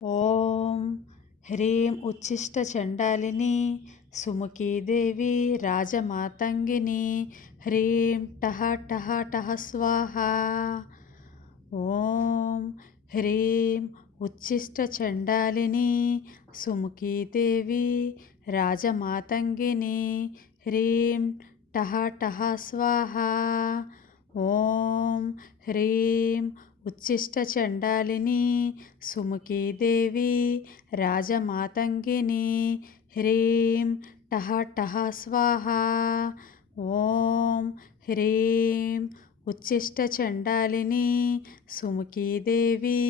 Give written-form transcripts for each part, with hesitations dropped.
ఓం హ్రీం ఉచ్ఛిష్టచండాలిని సుముఖీదేవి రాజమాతంగిని హ్రీం టహ టహ టహ స్వాహా. ఓం హ్రీం ఉచ్ఛిష్టచండాలిని సుముఖీదేవి రాజమాతంగిని హ్రీం టహ టహ స్వాహా. ఓం హ్రీం ఉచ్ఛిష్టచండాలిని సుముఖీదేవి రాజమాతంగిని హ్రీం టహ టహ స్వాహా. ఓం హ్రీం ఉచ్ఛిష్టచండాలిని సుముఖీదేవి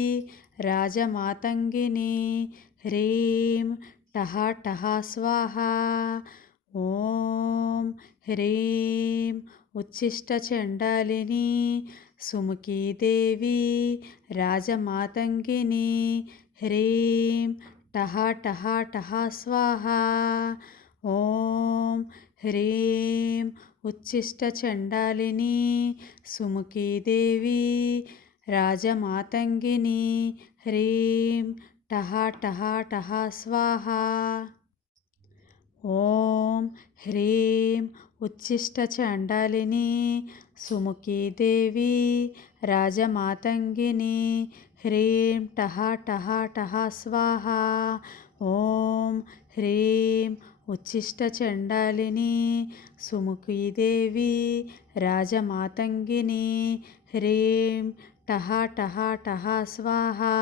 రాజమాతంగిని హ్రీం టహ టహ స్వాహా. ఓం హ్రీం ఉచ్ఛిష్టచండాలిని సుముఖీదేవి రాజమాతంగిని హ్రీం టహ టహ టహ స్వాహా. ఓం హ్రీం ఉచ్ఛిష్టచండాలిని సుముఖీదేవి రాజమాతంగిని హ్రీం టహ టహ టహ స్వాహా. ఓం హ్రీం ఉచ్ఛిష్టచండాలిని సుముఖీదేవి రాజమాతంగిని హ్రీం టహ టహ టహ స్వాహా. ఓం హ్రీం ఉచ్ఛిష్టచండాలిని సుముఖీదేవి రాజమాతంగిని హ్రీం టహ టహ టహ స్వాహా.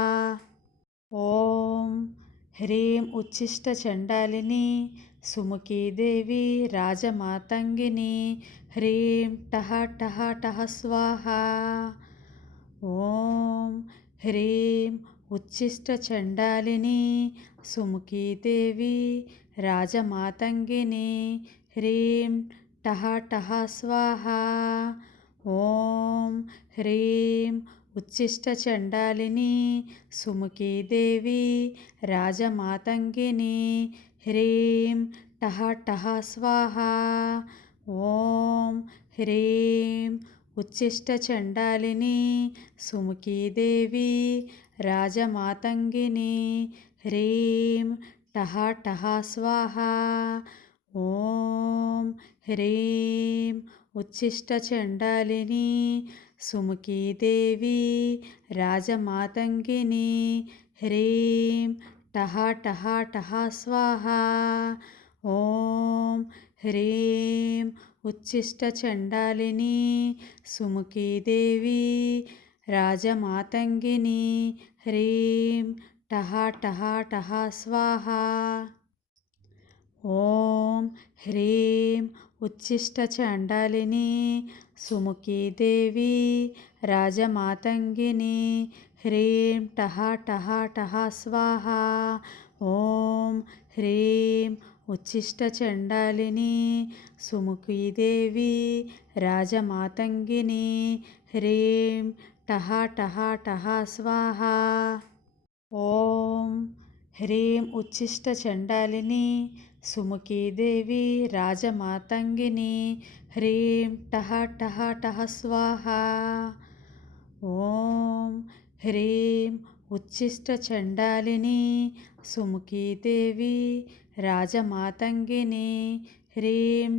ఓం హ్రీం ఉచ్ఛిష్టచండాలిని సుముఖీదేవి రాజమాతంగిని హ్రీం టహ టహ టహ స్వాహా. ఓం హ్రీం ఉచ్ఛిష్టచండాలిని సుముఖీదేవి రాజమాతంగిని హ్రీం టహ టహ స్వాహా. ఓం హ్రీం ఉచ్ఛిష్టచండాలిని సుముఖీదేవి రాజమాతంగిని హ్రీం టహ టహ స్వాహా. ఓం హ్రీం ఉచ్ఛిష్టచండాలిని సుముఖీదేవి రాజమాతంగిని హ్రీం టహ టహ స్వాహా. ఓం హ్రీం ఉచ్ఛిష్టచండాలిని సుముఖీదేవి రాజమాతంగిని హ్రీం టహ టహ టహ స్వాహా. ఓం హ్రీం ఉచ్ఛిష్టచండాలిని సుముఖీదేవి రాజమాతంగిని హ్రీం టహ టహ టహ స్వాహా. ఓం హ్రీం ఉచ్ఛిష్టచండాలిని సుముఖీదేవి రాజమాతంగిని హ్రీం టహ టహ టహ స్వాహా. ఓం హ్రీం ఉచ్ఛిష్టచండాలిని సుముఖీదేవి రాజమాతంగిని హ్రీం టహ టహ టహ స్వాహా. ఓం హ్రీం ఉచ్ఛిష్టచండాలిని సుముఖీదేవి రాజమాతంగిని హ్రీం టహ టహ టహ స్వాహా. ఓం హ్రీం ఉచ్ఛిష్టచండాలిని సుముఖీదేవి రాజమాతంగిని హ్రీం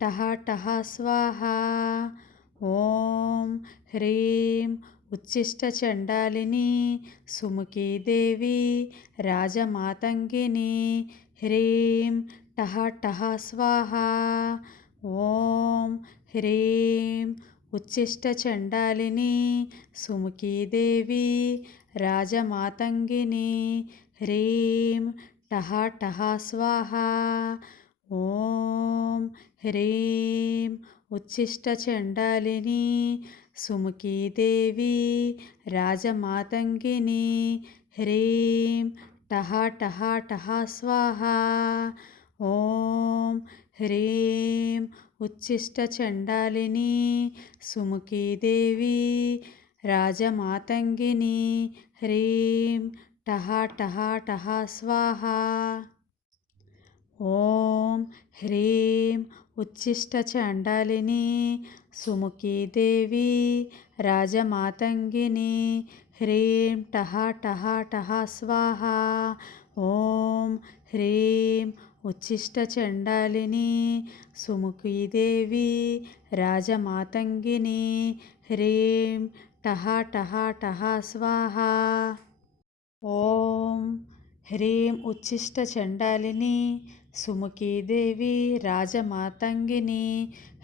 టహ టహ స్వాహా. ఓం హ్రీం ఉచ్ఛిష్టచండాలిని సుముఖీదేవి రాజమాతంగిని హ్రీం టహ టహ స్వాహా. ఓం హ్రీం ఉచ్ఛిష్టచండాలిని సుముఖీదేవి రాజమాతంగిని హ్రీం టహ టహ స్వాహా. ఓం హ్రీం ఉచ్ఛిష్టచండాలిని సుముఖీదేవి రాజమాతంగిని హ్రీం టహ టహ టహ స్వాహా. ఓం హ్రీం ఉచ్ఛిష్టచండాలిని సుముఖీదేవి రాజమాతంగిని హ్రీం టహ టహ టహ స్వాహా. ఓం హ్రీం ఉచ్ఛిష్టచండాలిని సుముఖీదేవి రాజమాతంగిని హ్రీం టహ టహ టహ స్వాహ. ఓం హ్రీం ఉచ్ఛిష్టచండాలిని సుముఖీదేవి రాజమాతంగిని హ్రీం టహ టహ టహ స్వాహ. ఓం హ్రీం ఉచ్ఛిష్టచండాలిని సుముఖీదేవి రాజమాతంగిని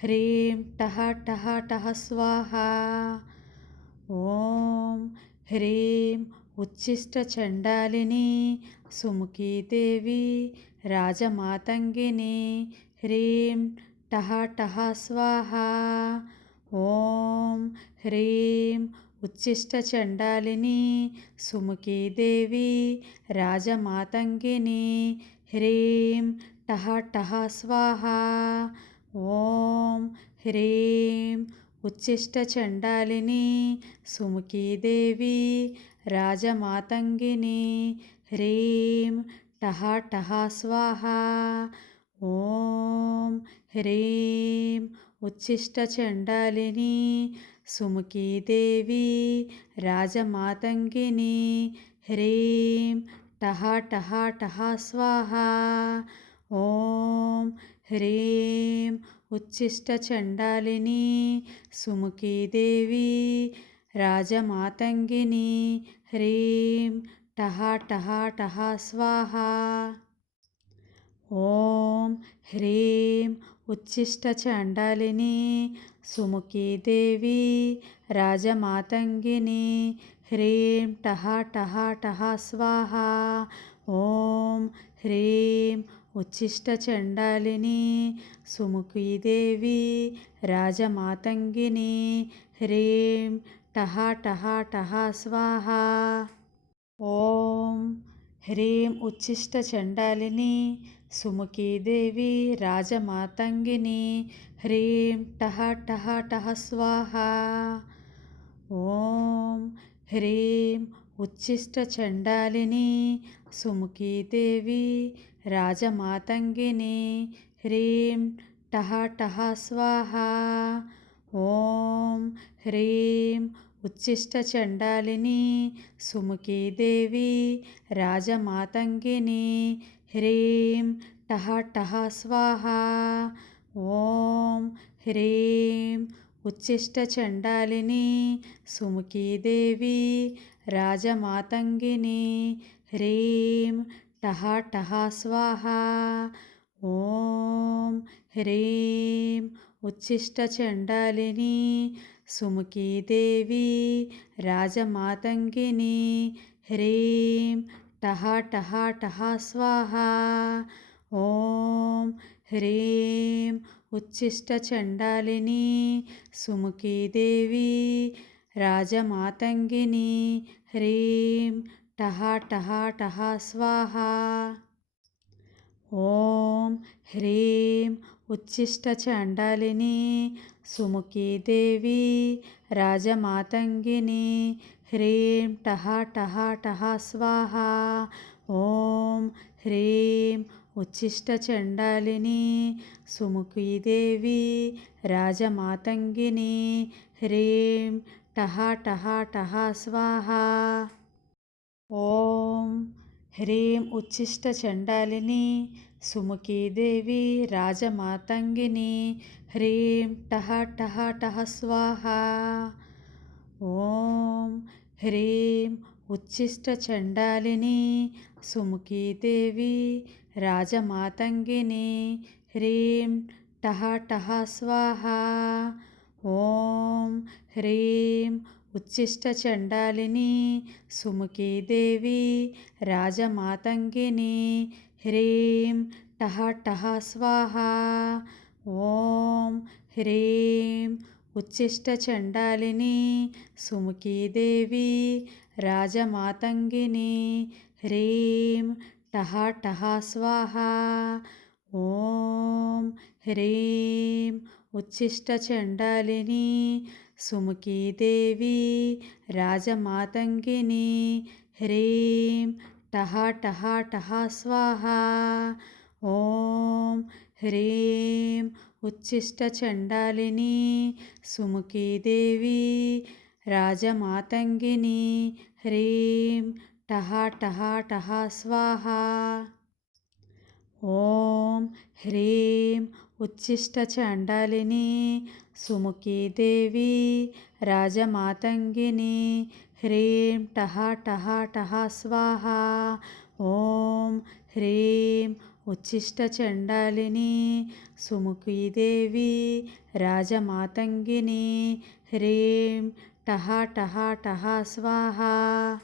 హ్రీం టహ టహ టహ స్వాహ. ఓం హ్రీం ఉచ్ఛిష్టచండాలిని సుముఖీదేవి రాజమాతంగిని హ్రీం టహ టహ స్వాహ. ఓం హ్రీం ఉచ్ఛిష్టచండాలిని సుముఖీదేవి రాజమాతంగిని హ్రీం టహ టహ స్వాహ. ఓం హ్రీం ఉచ్ఛిష్టచండాలిని సుముఖీదేవి రాజమాతంగిని హ్రీం టహ టహ స్వాహ. ఓం హ్రీం ఉచ్ఛిష్టచండాలిని సుముఖీదేవి రాజమాతంగిని హ్రీం టహ టహ టహ స్వాహ. ఓం హ్రీం ఉచ్ఛిష్టచండాలిని సుముఖీదేవి రాజమాతంగిని హ్రీం టహ టహ టహ స్వాహ. ఓం హ్రీం ఉచ్ఛిష్టచండాలిని సుముఖీదేవి రాజమాతంగిని హ్రీం టహ టహ టహ స్వాహ. ఓం హ్రీం ఉచ్ఛిష్టచండాలిని సుముఖీదేవి రాజమాతంగిని హ్రీం టహ టహ టహ స్వాహ. ఓం హ్రీం ఉచ్ఛిష్టచండాలిని సుముఖీదేవి రాజమాతంగిని హ్రీం టహ టహ టహ స్వాహ. ఓం హ్రీం ఉచ్ఛిష్టచండాలిని సుముఖీదేవి రాజమాతంగిని హ్రీం టహ టహ స్వాహ. ఓం హ్రీం ఉచ్ఛిష్టచండాలిని సుముఖీదేవి రాజమాతంగిని హ్రీం టహ టహ స్వాహ. ఓం హ్రీం ఉచ్ఛిష్టచండాలిని సుముఖీదేవి రాజమాతంగిని హ్రీం టహ టహ స్వాహ. ఓం హ్రీం ఉచ్ఛిష్టచండాలిని సుముఖీదేవి రాజమాతంగిని హ్రీం టహ టహ టహ స్వాహ. ఓం హ్రీం ఉచ్ఛిష్టచండాలిని సుముఖీదేవి రాజమాతంగిని హ్రీం టహ టహ టహ స్వాహ. ఓం హ్రీం ఉచ్ఛిష్టచండాలిని సుముఖీదేవి రాజమాతంగిని హ్రీం టహ టహ టహ స్వాహ. ఓం హ్రీం ఉచ్ఛిష్టచండాలిని సుముఖీదేవి రాజమాతంగిని హ్రీం టహ టహ టహ స్వాహ. ఓం హ్రీం ఉచ్ఛిష్టచండాలిని సుముఖీదేవి రాజమాతంగిని హ్రీం టహ టహ టహ స్వాహ. ఓం హ్రీం ఉచ్ఛిష్టచండాలిని సుముఖీదేవి రాజమాతంగిని హ్రీం టహ టహ స్వాహ. ఓం హ్రీం ఉచ్ఛిష్టచండాలిని సుముఖీదేవి రాజమాతంగిని హ్రీం టహ టహ స్వాహ. ఓం హ్రీం ఉచ్ఛిష్టచండాలిని సుముఖీదేవి రాజమాతంగిని హ్రీం టహ టహ స్వాహ. ఓం హ్రీం ఉచ్ఛిష్టచండాలిని సుముఖీదేవి రాజమాతంగిని హ్రీం టహ టహ టహ స్వాహ. ఓం హ్రీం ఉచ్ఛిష్టచండాలిని సుముఖీదేవి రాజమాతంగిని హ్రీం టహ టహ టహ స్వాహా. ఓం హ్రీం ఉచ్ఛిష్టచండాలిని సుముఖీదేవి రాజమాతంగిని హ్రీం టహ టహ టహ స్వాహా. ఓం హ్రీం ఉచ్ఛిష్టచండాలిని సుముఖీదేవి రాజమాతంగిని హ్రీం టహ టహ టహ స్వాహా.